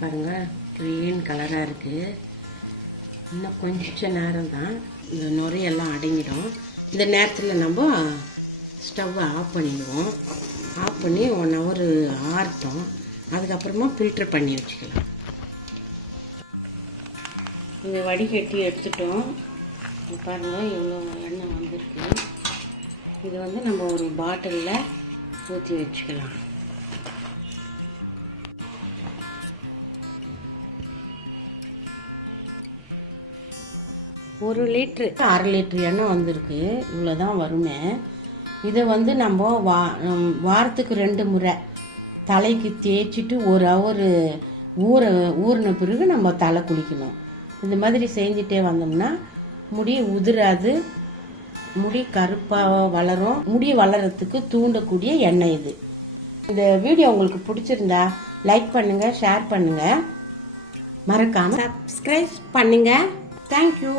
பாருங்கள், க்ரீன் கலராக இருக்குது. இன்னும் கொஞ்சம் நேரம் தான் இந்த நுரையெல்லாம் அடங்கிடும். இந்த நேரத்தில் நம்ம ஸ்டவ்வை ஆஃப் பண்ணிடுவோம். ஆஃப் பண்ணி 1 ஹவர் ஆறட்டும். அதுக்கப்புறமா ஃபில்ட்ரு பண்ணி வச்சுக்கலாம். இந்த வடிகட்டி எடுத்துட்டோம். பாருங்கள், இவ்வளோ எண்ணெய் வந்திருக்கு. இது வந்து நம்ம ஒரு பாட்டிலில் ஊற்றி வச்சுக்கலாம். ஒரு லிட்ரு 1/2 லிட்ரு எண்ணெய் வந்திருக்கு. இவ்வளோ தான் வருமே. இதை வந்து நம்ம வாரத்துக்கு 2 முறை தலைக்கு தேய்ச்சிட்டு 1 ஹவர் ஊறின பிறகு நம்ம தலை குளிக்கணும். இந்த மாதிரி செஞ்சுட்டே வந்தோம்னா முடி உதிராது, முடி கருப்பாக வளரும். முடி வளர்கிறதுக்கு தூண்டக்கூடிய எண்ணெய் இது. இந்த வீடியோ உங்களுக்கு பிடிச்சிருந்தா லைக் பண்ணுங்கள், ஷேர் பண்ணுங்கள், மறக்காமல் சப்ஸ்கிரைப் பண்ணுங்கள். தேங்க்யூ.